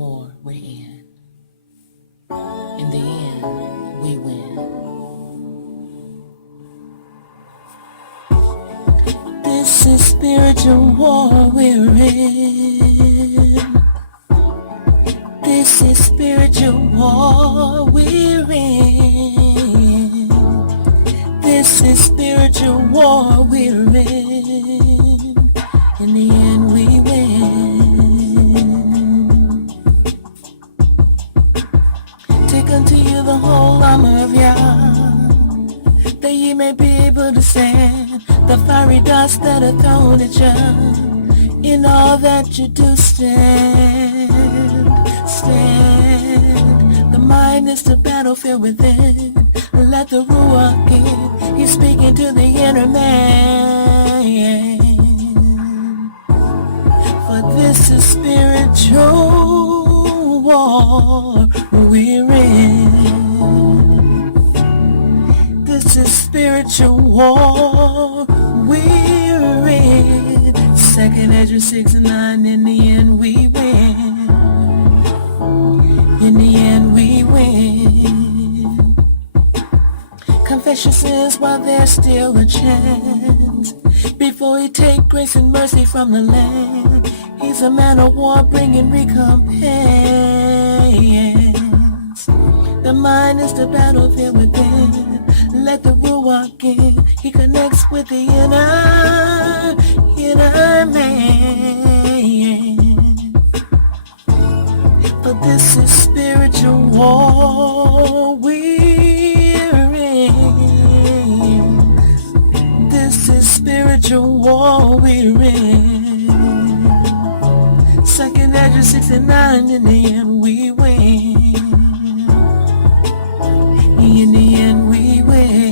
war we're in. In the end, we win. This is spiritual war we're in. This is spiritual war we're in. This is spiritual war we're in. In the end, we win. Take unto you the whole armor of Yah, that ye may be able to stand the fiery darts that are thrown at you. In all that you do, stand. The mind is the battlefield within. Let the Ruach in. He's speaking to the inner man. For this is spiritual war we're in. This is spiritual war we're in. 2nd Ezra 6:9. In the end we win. In the end we win. Confess your sins while there's still a chance. Before he take grace and mercy from the land. He's a man of war bringing recompense. The mind is the battlefield within. Let the Ruach in. He connects with the inner man. For this is spiritual war we're in. This is spiritual war we're in. 2nd Ezra 6:9. In the end we win. In the end we win.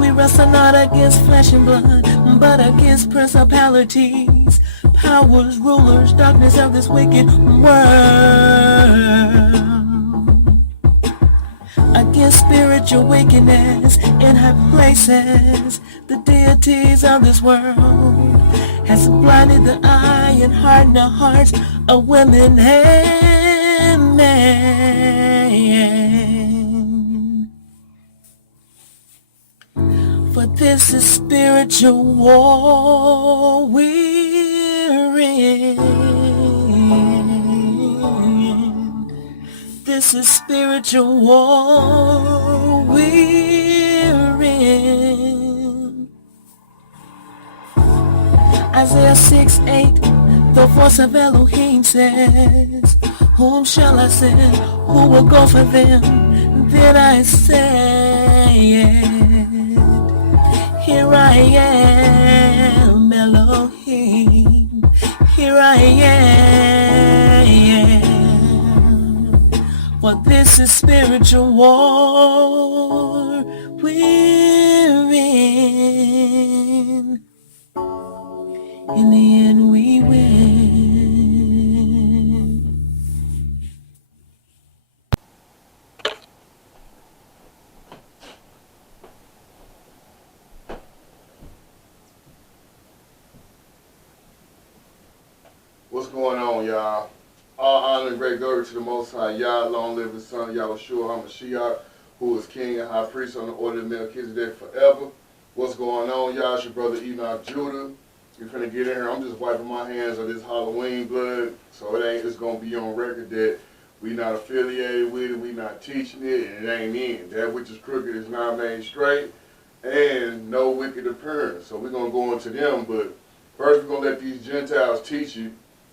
We wrestle not against flesh and blood, but against principalities, powers, rulers, darkness of this wicked world. Against spiritual wickedness in high places. The deities of this world has blinded the eye and hardened the hearts of women and men. For this is spiritual war we're in. This is spiritual war we're in. Isaiah 6:8. The voice of Elohim says, whom shall I send? Who will go for them? Then I said, here I am, Elohim. Here I am. For this is spiritual war we're in. In the end we win. What's going on, y'all? All honor and great glory to the Most High, Yah, long-living Son, Yahushua HaMashiach, who is King and High Priest on the order of Melchizedek forever. What's going on, y'all? It's your brother Enoch Judah. We're finna get in here. I'm just wiping my hands of this Halloween blood, so it's gonna be on record that we not affiliated with it, we not teaching it, and it ain't in. That which is crooked is not made straight, and no wicked appearance. So we're gonna go into them, but first we're gonna let these Gentiles teach you.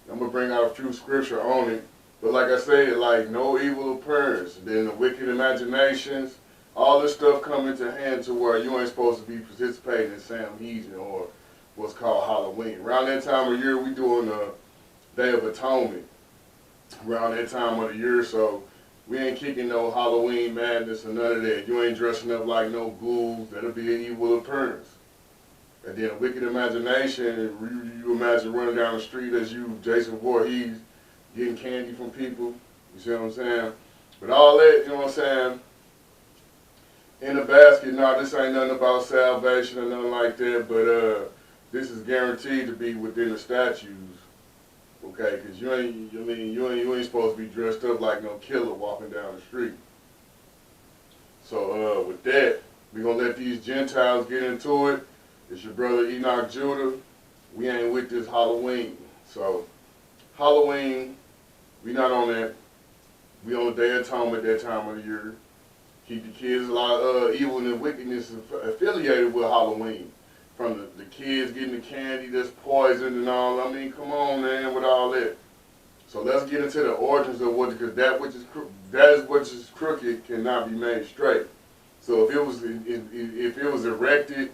I'm going to bring out a few scripture on it. But like I said, like no evil appearance. Then the wicked imaginations, all this stuff come into hand to where you ain't supposed to be participating in Samhain or what's called Halloween. Around that time of year, we doing the Day of Atonement. Around that time of the year, so we ain't kicking no Halloween madness or none of that. You ain't dressing up like no ghouls. That'll be an evil appearance. And then a wicked imagination, you imagine running down the street as you, Jason Voorhees, getting candy from people. You see what I'm saying? But all that, you know what I'm saying, in the basket, no, this ain't nothing about salvation or nothing like that, but this is guaranteed to be within the statutes Okay, because you ain't supposed to be dressed up like no killer walking down the street. So with that, we're gonna let these Gentiles get into it. It's your brother Enoch Judah. We ain't with this Halloween. So Halloween, we not on that. We on the Day of Atonement that time of the year. Keep the kids a lot of evil and wickedness affiliated with Halloween. From the kids getting the candy that's poisoned and all. I mean, come on, man, with all that. So let's get into the origins of what, because that which is crooked cannot be made straight. So if it was erected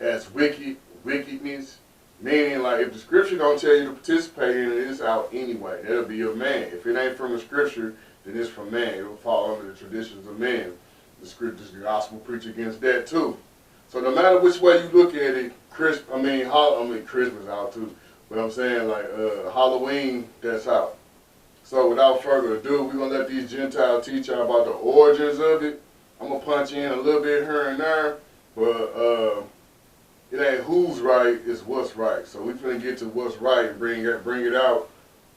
as wickedness, meaning like if the scripture don't tell you to participate in it, it's out anyway. That'll be of man. If it ain't from the scripture, then it's from man. It'll fall under the traditions of man. The scriptures, the gospel preach against that too. So no matter which way you look at it, Christmas out too. But I'm saying like Halloween, that's out. So without further ado, we're gonna let these Gentiles teach y'all about the origins of it. I'm gonna punch in a little bit here and there, but it ain't who's right, it's what's right. So we're gonna get to what's right and bring it out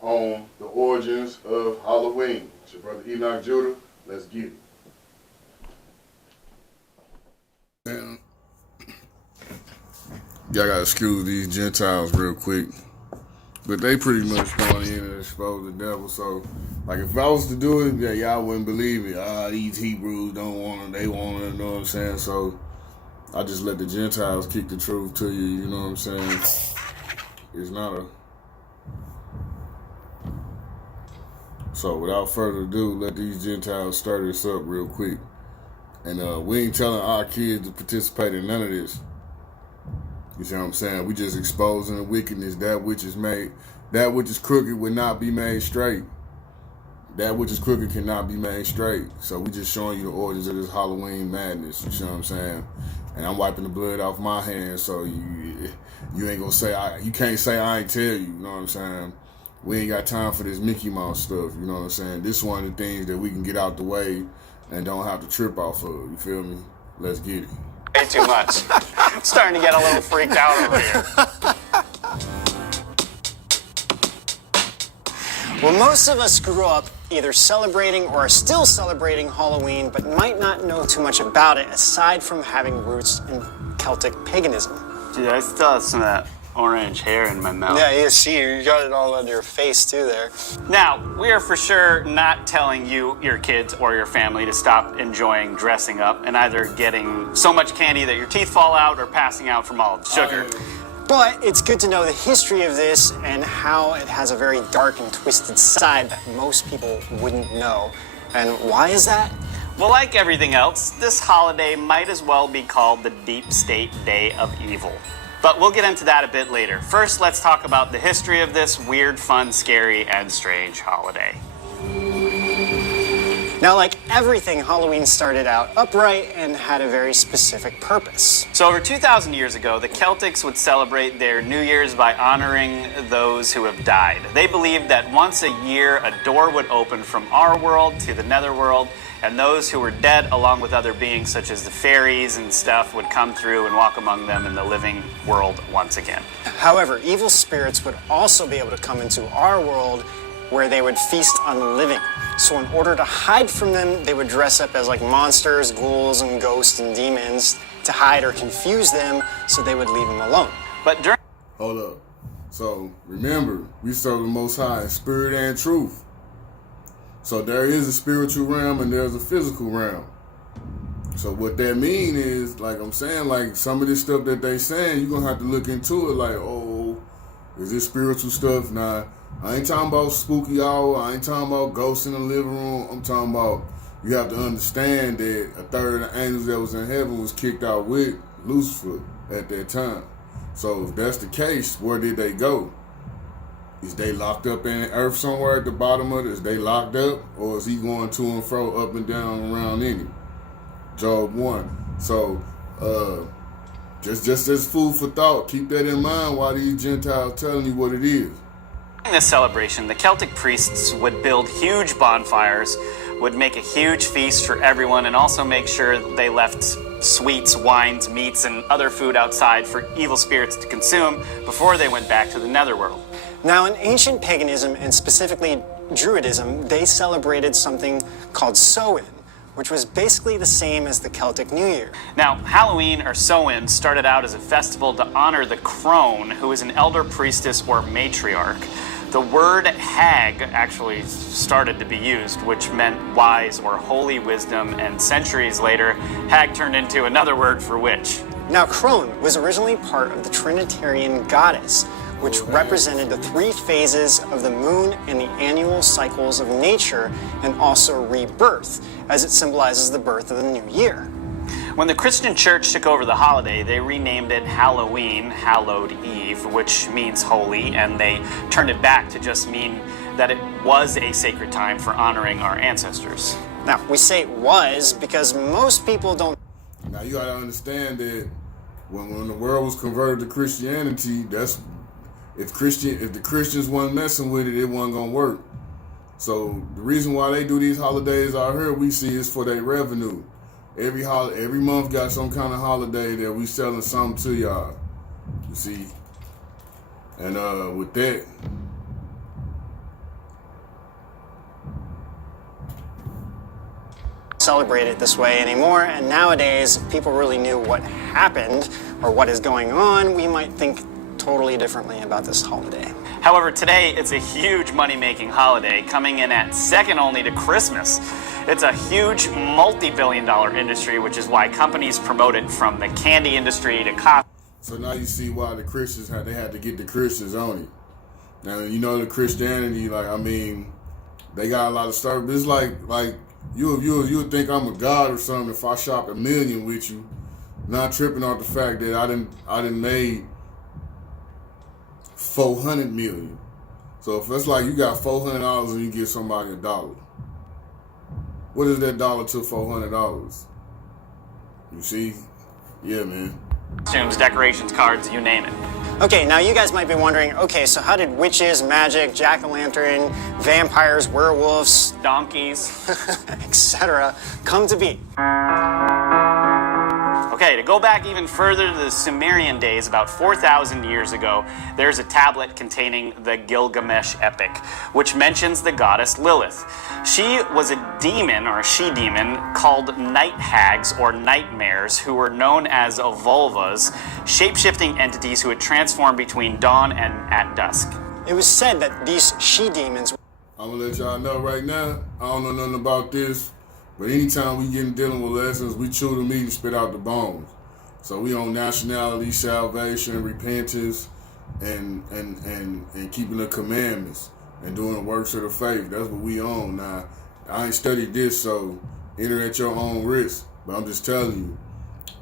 on the origins of Halloween. It's your brother Enoch Judah. Let's get it. Y'all gotta excuse these Gentiles real quick. But they pretty much going in and expose the devil. So, like, if I was to do it, yeah, y'all wouldn't believe it. These Hebrews don't want it, they want it, you know what I'm saying? So, I just let the Gentiles kick the truth to you, you know what I'm saying? It's not a... So, without further ado, let these Gentiles stir this up real quick. And we ain't telling our kids to participate in none of this. You see what I'm saying? We just exposing the wickedness. That which is crooked would not be made straight. That which is crooked cannot be made straight. So we just showing you the origins of this Halloween madness. You see what I'm saying? And I'm wiping the blood off my hands, so you ain't gonna say you can't say I ain't tell you. You know what I'm saying? We ain't got time for this Mickey Mouse stuff. You know what I'm saying? This is one of the things that we can get out the way and don't have to trip off of. You feel me? Let's get it. Way too much. I'm starting to get a little freaked out over here. Well, most of us grew up either celebrating or are still celebrating Halloween, but might not know too much about it, aside from having roots in Celtic paganism. Dude, I still have some of that orange hair in my mouth. Yeah, you see, you got it all under your face, too, there. Now, we are for sure not telling you, your kids, or your family to stop enjoying dressing up and either getting so much candy that your teeth fall out or passing out from all the sugar. But it's good to know the history of this and how it has a very dark and twisted side that most people wouldn't know. And why is that? Well, like everything else, this holiday might as well be called the Deep State Day of Evil. But we'll get into that a bit later. First, let's talk about the history of this weird, fun, scary, and strange holiday. Now, like everything, Halloween started out upright and had a very specific purpose. So over 2,000 years ago, the Celtics would celebrate their New Year's by honoring those who have died. They believed that once a year, a door would open from our world to the netherworld, and those who were dead, along with other beings such as the fairies and stuff, would come through and walk among them in the living world once again. However, evil spirits would also be able to come into our world where they would feast on the living. So in order to hide from them, they would dress up as like monsters, ghouls, and ghosts and demons to hide or confuse them so they would leave them alone. But during... Hold up. So remember, we serve the Most High in spirit and truth. So there is a spiritual realm and there's a physical realm. So what that mean is, like I'm saying, like some of this stuff that they saying, you're going to have to look into it like, oh, is this spiritual stuff? Nah, I ain't talking about spooky hour. I ain't talking about ghosts in the living room. I'm talking about you have to understand that a third of the angels that was in heaven was kicked out with Lucifer at that time. So if that's the case, where did they go? Is they locked up in the earth somewhere at the bottom of it? Is they locked up? Or is he going to and fro, up and down, around in it? Job 1. So, just as food for thought. Keep that in mind while these Gentiles telling you what it is. During this celebration, the Celtic priests would build huge bonfires, would make a huge feast for everyone, and also make sure they left sweets, wines, meats, and other food outside for evil spirits to consume before they went back to the netherworld. Now, in ancient paganism, and specifically Druidism, they celebrated something called Samhain, which was basically the same as the Celtic New Year. Now, Halloween or Samhain started out as a festival to honor the crone, who is an elder priestess or matriarch. The word hag actually started to be used, which meant wise or holy wisdom, and centuries later, hag turned into another word for witch. Now, crone was originally part of the Trinitarian goddess, which represented the three phases of the moon and the annual cycles of nature, and also rebirth, as it symbolizes the birth of the new year. When the Christian church took over the holiday, they renamed it Halloween, Hallowed Eve, which means holy, and they turned it back to just mean that it was a sacred time for honoring our ancestors. Now, we say it was because most people don't. Now you gotta understand that when the world was converted to Christianity, that's if the Christians wasn't messing with it, it wasn't gonna work. So the reason why they do these holidays out here, we see, is for their revenue. Every month got some kind of holiday that we selling something to y'all. You see, and with that, celebrate it this way anymore, and nowadays, if people really knew what happened or what is going on, we might think totally differently about this holiday. However, today it's a huge money-making holiday, coming in at second only to Christmas. It's a huge multi-billion-dollar industry, which is why companies promote it, from the candy industry to coffee. so now you see why the Christians had to get the Christians on it. Now you know the Christianity, they got a lot of stuff. It's like you would think I'm a god or something if I shopped 1 million with you, not tripping off the fact that I didn't made 400 million. So if it's like you got $400 and you give somebody $1, what is that dollar to $400? You see? Yeah, man. Costumes, decorations, cards, you name it. Okay, now you guys might be wondering, okay, so how did witches, magic, jack-o'-lantern, vampires, werewolves, Donkeys. etc. come to be? Okay, to go back even further to the Sumerian days, about 4,000 years ago, there's a tablet containing the Gilgamesh epic, which mentions the goddess Lilith. She was a demon, or a she-demon, called night hags, or nightmares, who were known as vulvas, shape-shifting entities who would transform between dawn and at dusk. It was said that these she-demons. I'm gonna let y'all know right now, I don't know nothing about this, but anytime we get in dealing with lessons, we chew the meat and spit out the bones. So we on nationality, salvation, repentance, and keeping the commandments and doing the works of the faith. That's what we on. Now, I ain't studied this, so enter at your own risk. But I'm just telling you,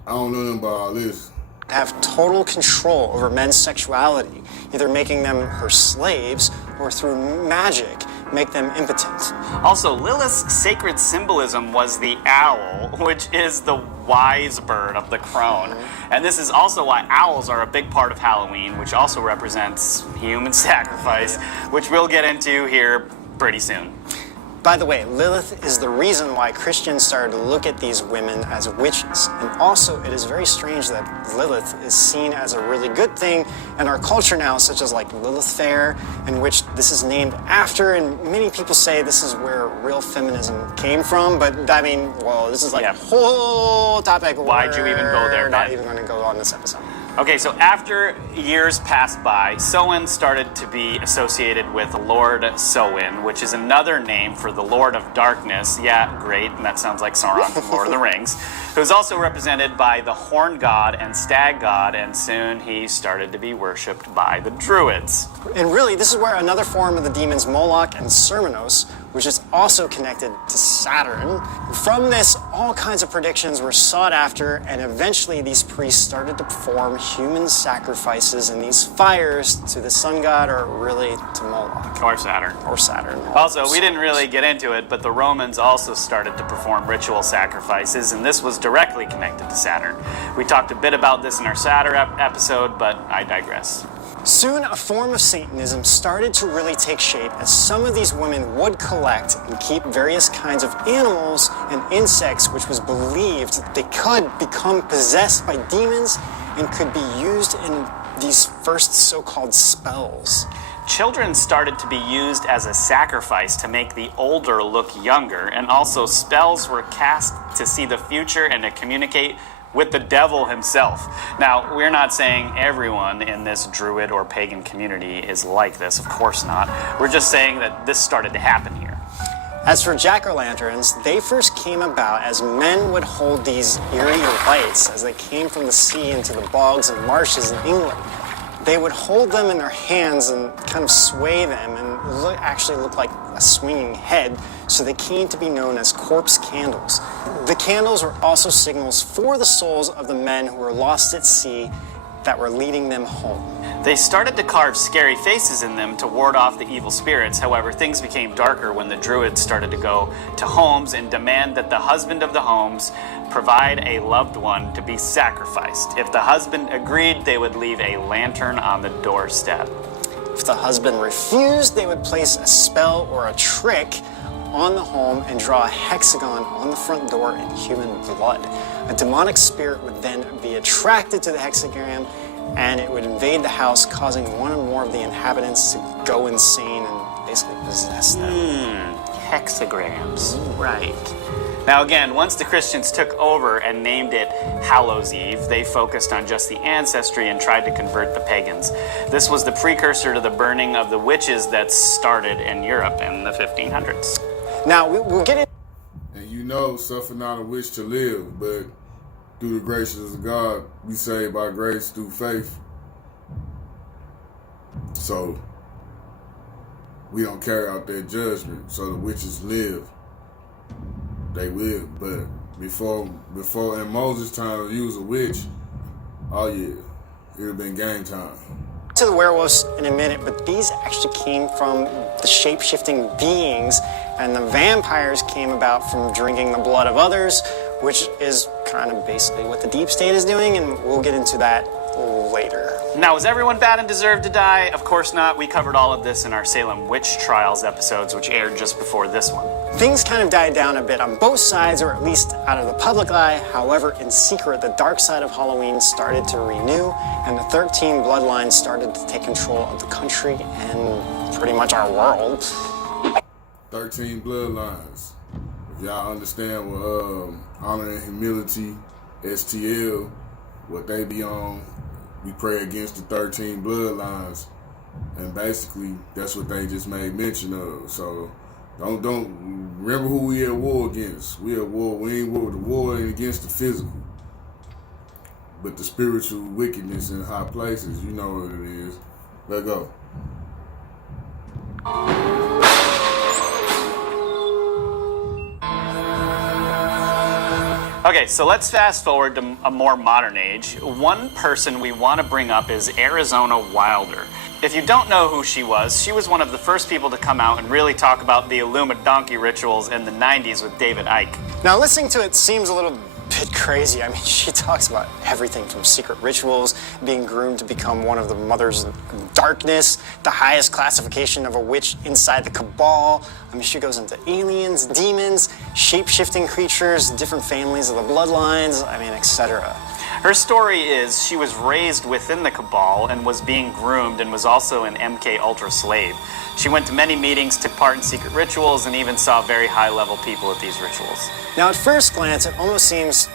I don't know nothing about all this. Have total control over men's sexuality, either making them her slaves or through magic make them impotent. Also, Lilith's sacred symbolism was the owl, which is the wise bird of the crone. And this is also why owls are a big part of Halloween, which also represents human sacrifice, which we'll get into here pretty soon. By the way, Lilith is the reason why Christians started to look at these women as witches. And also, it is very strange that Lilith is seen as a really good thing in our culture now, such as like Lilith Fair, in which this is named after, and many people say this is where real feminism came from, but I mean, well, this is like a whole topic. Why'd you even go there, Not Ben? even going to go on this episode. Okay, so after years passed by, Samhain started to be associated with Lord Samhain, which is another name for the Lord of Darkness. Yeah, great, and that sounds like Sauron from Lord of the Rings, who's also represented by the Horn God and Stag God, and soon he started to be worshipped by the Druids. And really, this is where another form of the demons, Moloch and Sermonos, which is also connected to Saturn. From this, all kinds of predictions were sought after, and eventually these priests started to perform human sacrifices in these fires to the sun god, or really to Moloch. Or Saturn. Or Saturn. Also, we didn't really get into it, but the Romans also started to perform ritual sacrifices, and this was directly connected to Saturn. We talked a bit about this in our Saturn episode, but I digress. Soon, a form of Satanism started to really take shape, as some of these women would collect and keep various kinds of animals and insects, which was believed they could become possessed by demons and could be used in these first so-called spells. children started to be used as a sacrifice to make the older look younger, and also spells were cast to see the future and to communicate with the devil himself. Now, we're not saying everyone in this druid or pagan community is like this, of course not. We're just saying that this started to happen here. As for jack-o'-lanterns, they first came about as men would hold these eerie lights as they came from the sea into the bogs and marshes in England. They would hold them in their hands and kind of sway them and actually look like a swinging head, so they came to be known as corpse candles. The candles were also signals for the souls of the men who were lost at sea that were leading them home. They started to carve scary faces in them to ward off the evil spirits. However, things became darker when the druids started to go to homes and demand that the husband of the homes provide a loved one to be sacrificed. If the husband agreed, they would leave a lantern on the doorstep. If the husband refused, they would place a spell or a trick on the home and draw a hexagon on the front door in human blood. A demonic spirit would then be attracted to the hexagram, and it would invade the house, causing one or more of the inhabitants to go insane and basically possess them. Hexagrams, right. Now again, once the Christians took over and named it Hallows Eve, they focused on just the ancestry and tried to convert the pagans. This was the precursor to the burning of the witches that started in Europe in the 1500s. Now, we'll get in. And you know, suffer not a witch to live, but through the graces of God, we saved by grace through faith. So, we don't carry out their judgment, so the witches live. They will, but before in Moses' time to use a witch, oh yeah, it would have been game time. To the werewolves in a minute, but these actually came from the shape-shifting beings, and the vampires came about from drinking the blood of others, which is kind of basically what the deep state is doing, and we'll get into that later. Now, is everyone bad and deserved to die? Of course not. We covered all of this in our Salem Witch Trials episodes, which aired just before this one. Things kind of died down a bit on both sides, or at least out of the public eye. However, in secret, the dark side of Halloween started to renew, and the 13 bloodlines started to take control of the country and pretty much our world. 13 bloodlines. If y'all understand what honor and humility, STL, what they be on, we pray against the 13 bloodlines, and basically that's what they just made mention of. So don't remember who we at war against. We at war. We ain't war. The war ain't against the physical, but the spiritual wickedness in high places. You know what it is. Let go. Okay, so let's fast forward to a more modern age. One person we want to bring up is Arizona Wilder. If you don't know who she was one of the first people to come out and really talk about the Illuminati rituals in the 90s with David Icke. Now, listening to it seems a little bit crazy. I mean, she talks about everything from secret rituals, being groomed to become one of the mothers of darkness, the highest classification of a witch inside the cabal. I mean, she goes into aliens, demons, shape-shifting creatures, different families of the bloodlines, I mean, etc. Her story is she was raised within the cabal and was being groomed and was also an MK Ultra slave. She went to many meetings, took part in secret rituals, and even saw very high-level people at these rituals. Now, at first glance, it almost seems,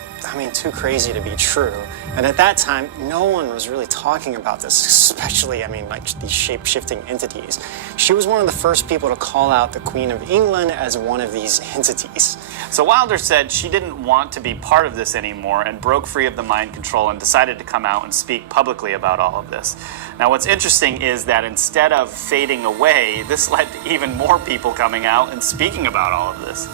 too crazy to be true. And at that time, no one was really talking about this, especially, like these shape-shifting entities. She was one of the first people to call out the Queen of England as one of these entities. So Wilder said she didn't want to be part of this anymore and broke free of the mind control and decided to come out and speak publicly about all of this. Now, what's interesting is that instead of fading away, this led to even more people coming out and speaking about all of this.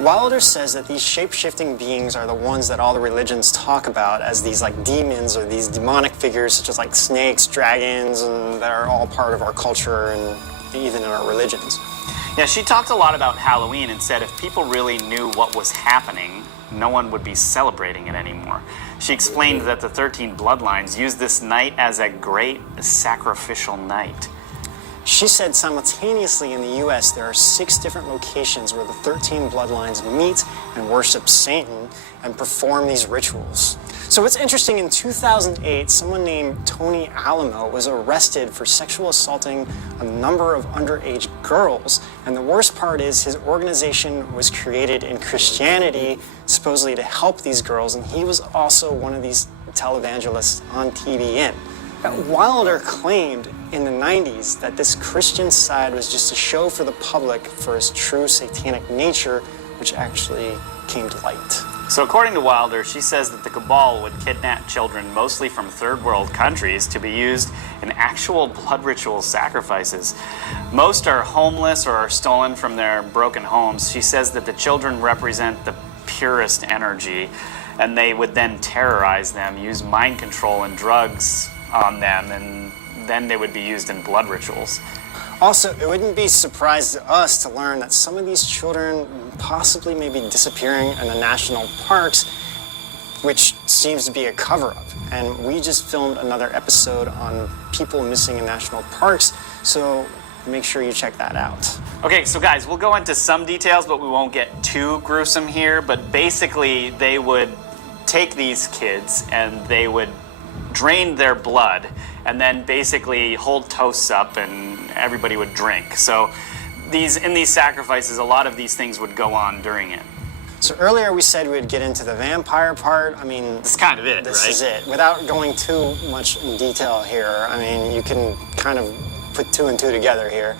Wilder says that these shape-shifting beings are the ones that all the religions talk about as these demons or these demonic figures such as snakes, dragons, and that are all part of our culture and even in our religions. Yeah, she talked a lot about Halloween and said if people really knew what was happening, no one would be celebrating it anymore. She explained that the 13 bloodlines use this night as a great sacrificial night. She said simultaneously in the U.S. there are 6 different locations where the 13 bloodlines meet and worship Satan and perform these rituals. So what's interesting, in 2008, someone named Tony Alamo was arrested for sexual assaulting a number of underage girls. And the worst part is his organization was created in Christianity, supposedly to help these girls, and he was also one of these televangelists on TVN. Wilder claimed in the 90s that this Christian side was just a show for the public for his true satanic nature, which actually came to light. So according to Wilder, she says that the cabal would kidnap children mostly from third world countries to be used in actual blood ritual sacrifices. Most are homeless or are stolen from their broken homes. She says that the children represent the purest energy, and they would then terrorize them, use mind control and drugs on them, and then they would be used in blood rituals. Also, it wouldn't be a surprise to us to learn that some of these children possibly may be disappearing in the national parks, which seems to be a cover-up. And we just filmed another episode on people missing in national parks, so make sure you check that out. Okay, so guys, we'll go into some details, but we won't get too gruesome here. But basically, they would take these kids and they would drain their blood and then basically hold toasts up and everybody would drink. So in these sacrifices, a lot of these things would go on during it. So earlier we said we'd get into the vampire part. I mean, That's kind of it, this right? is it. Without going too much in detail here, I mean, you can kind of put two and two together here.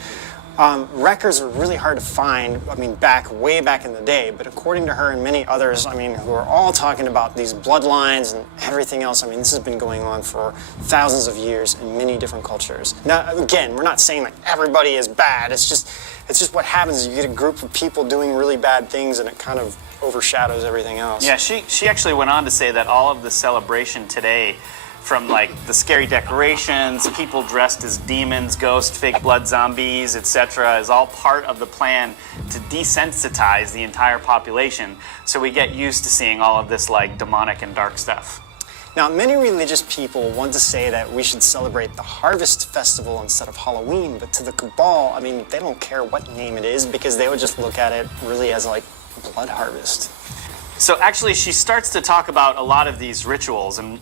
Records are really hard to find, I mean, way back in the day, but according to her and many others, I mean, who are all talking about these bloodlines and everything else, I mean, this has been going on for thousands of years in many different cultures. Now, again, we're not saying that everybody is bad, it's just what happens. You get a group of people doing really bad things and it kind of overshadows everything else. Yeah, she actually went on to say that all of the celebration today, from like the scary decorations, people dressed as demons, ghosts, fake blood zombies, etc., is all part of the plan to desensitize the entire population, so we get used to seeing all of this like demonic and dark stuff. Now, many religious people want to say that we should celebrate the Harvest Festival instead of Halloween, but to the cabal, I mean, they don't care what name it is because they would just look at it really as like blood harvest. So actually, she starts to talk about a lot of these rituals, and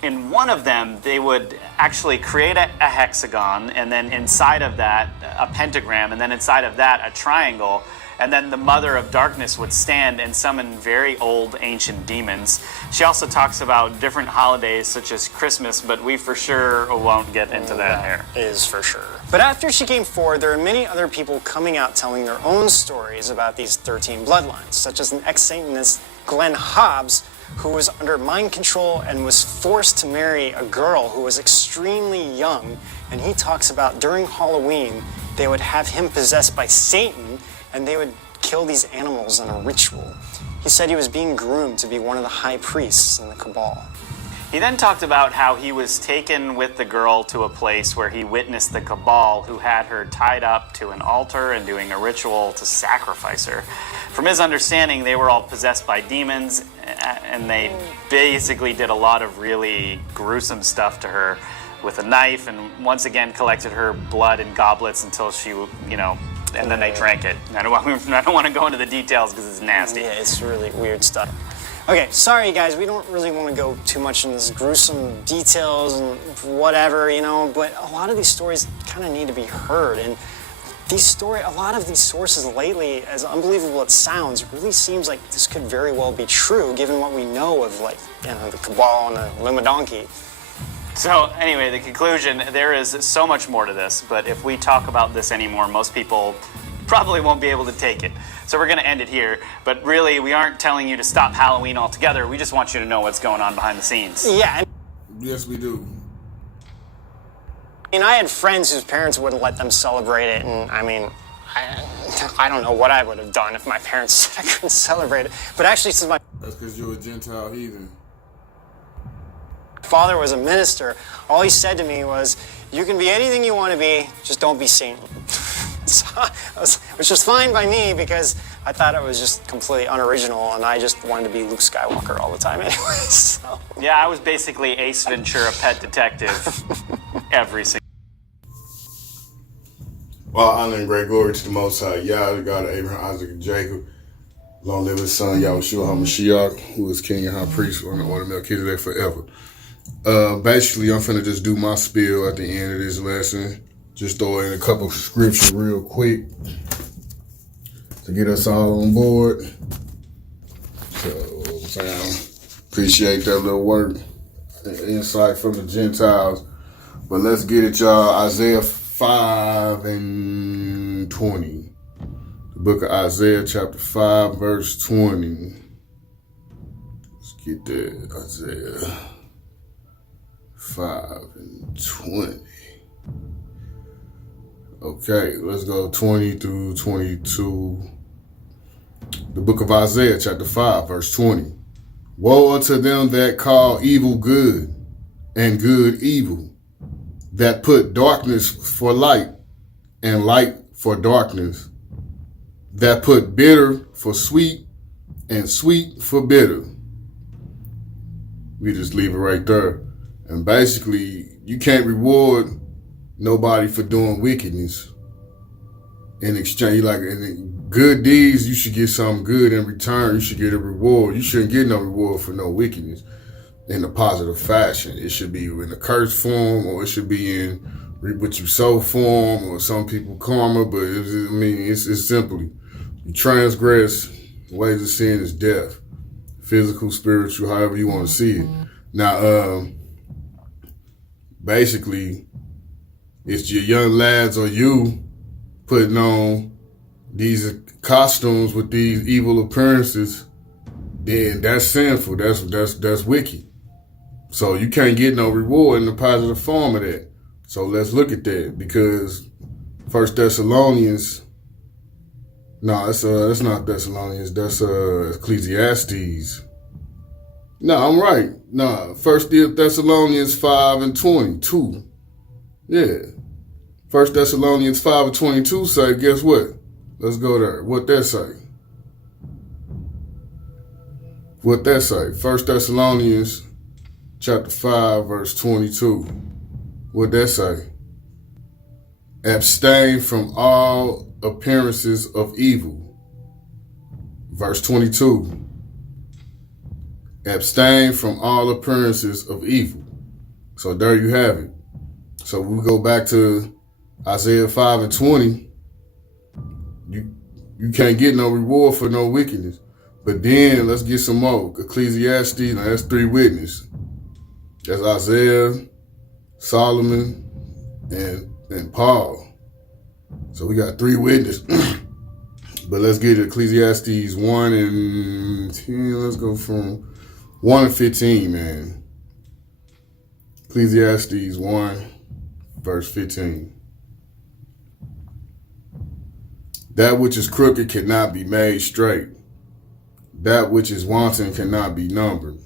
in one of them, they would actually create a hexagon, and then inside of that, a pentagram, and then inside of that, a triangle, and then the Mother of Darkness would stand and summon very old, ancient demons. She also talks about different holidays, such as Christmas, but we for sure won't get into that here. Is for sure. But after she came forward, there are many other people coming out telling their own stories about these 13 bloodlines, such as an ex-Satanist, Glenn Hobbs, who was under mind control and was forced to marry a girl who was extremely young. And he talks about during Halloween, they would have him possessed by Satan and they would kill these animals in a ritual. He said he was being groomed to be one of the high priests in the cabal. He then talked about how he was taken with the girl to a place where he witnessed the cabal, who had her tied up to an altar and doing a ritual to sacrifice her. From his understanding, they were all possessed by demons, and they basically did a lot of really gruesome stuff to her with a knife, and once again collected her blood in goblets until she, and then they drank it. I don't want to go into the details because it's nasty. Yeah, it's really weird stuff. Okay, sorry guys, we don't really want to go too much in this gruesome details and whatever, but a lot of these stories kind of need to be heard. And a lot of these sources lately, as unbelievable it sounds, it really seems like this could very well be true, given what we know of, the cabal and the Limadonkey. So anyway, the conclusion, there is so much more to this, but if we talk about this anymore, most people probably won't be able to take it. So we're going to end it here, but really we aren't telling you to stop Halloween altogether. We just want you to know what's going on behind the scenes. Yeah. Yes, we do. And I had friends whose parents wouldn't let them celebrate it, and I don't know what I would have done if my parents said I couldn't celebrate it. But actually, since my That's because you're a Gentile heathen. father was a minister, all he said to me was, "You can be anything you want to be, just don't be Satan." So, which was fine by me because I thought it was just completely unoriginal, and I just wanted to be Luke Skywalker all the time anyway. So. Yeah, I was basically Ace Ventura, pet detective, every single. While honoring great glory to the Most High, Yah, the God of Abraham, Isaac, and Jacob. Long live his son, Yahushua HaMashiach, who is king and high priest on the order of Melchizedek forever. Basically, I'm finna just do my spiel at the end of this lesson. Just throw in a couple of scriptures real quick to get us all on board. So, appreciate that little work and insight from the Gentiles. But let's get it, y'all. Isaiah 5 and 20. The book of Isaiah, chapter 5, verse 20. Let's get that. Isaiah 5 and 20. Okay, let's go 20 through 22. The book of Isaiah, chapter 5, verse 20. Woe unto them that call evil good and good evil, that put darkness for light and light for darkness, that put bitter for sweet and sweet for bitter. We just leave it right there. And basically, you can't reward nobody for doing wickedness. In exchange, like in good deeds, you should get something good in return. You should get a reward. You shouldn't get no reward for no wickedness in a positive fashion. It should be in a curse form, or it should be in what you sow form, or some people karma. But it's simply you transgress. Ways of sin is death, physical, spiritual, however you want to see it. Now, basically, it's your young lads or you putting on these costumes with these evil appearances, then that's sinful. That's wicked. So you can't get no reward in the positive form of that. So let's look at that, because First Thessalonians, that's not Thessalonians, that's Ecclesiastes. No, I'm right. No, First Thessalonians 5 and 22. Yeah. First Thessalonians 5 and 22 say, guess what? Let's go there. What that say? What that say? First Thessalonians chapter 5, verse 22. What that say? Abstain from all appearances of evil. Verse 22. Abstain from all appearances of evil. So there you have it. So we go back to Isaiah 5 and 20. You can't get no reward for no wickedness. But then let's get some more. Ecclesiastes, now that's 3 witnesses. That's Isaiah, Solomon, and Paul. So we got 3 witnesses. But let's get Ecclesiastes 1 and 10. Let's go from 1 and 15, man. Ecclesiastes 1, verse 15. That which is crooked cannot be made straight. That which is wanton cannot be numbered.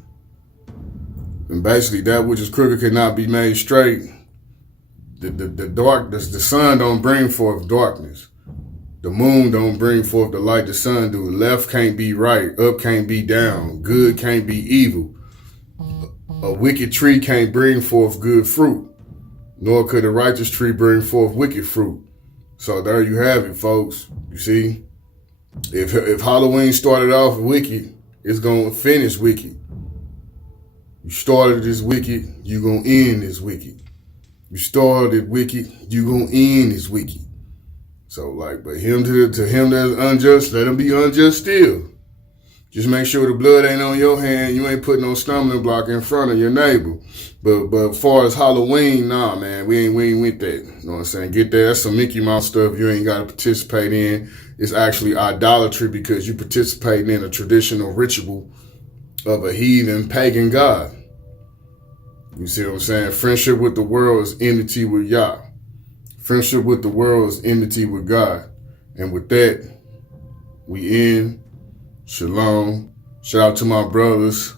And basically, that which is crooked cannot be made straight. The sun don't bring forth darkness. The moon don't bring forth the light the sun do. Left can't be right. Up can't be down. Good can't be evil. A wicked tree can't bring forth good fruit. Nor could a righteous tree bring forth wicked fruit. So there you have it, folks. You see, if Halloween started off wicked, it's going to finish wicked. You started this wicked, you're going to end this wicked. You started wicked, you're going to end this wicked. So but him to him that's unjust, let him be unjust still. Just make sure the blood ain't on your hand. You ain't putting no stumbling block in front of your neighbor. But as far as Halloween, nah, man, we ain't with that. You know what I'm saying? Get that. That's some Mickey Mouse stuff you ain't got to participate in. It's actually idolatry, because you participating in a traditional ritual of a heathen pagan god. You see what I'm saying? Friendship with the world is enmity with Yah. Friendship with the world is enmity with God. And with that, we end. Shalom. Shout out to my brothers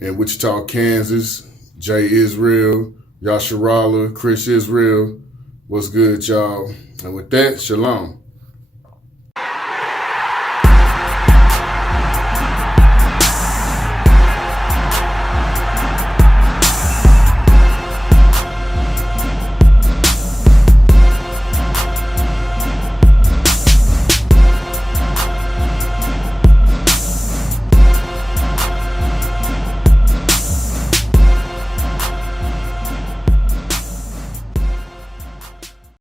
in Wichita, Kansas. Jay Israel, Yasharala, Chris Israel. What's good, y'all? And with that, shalom.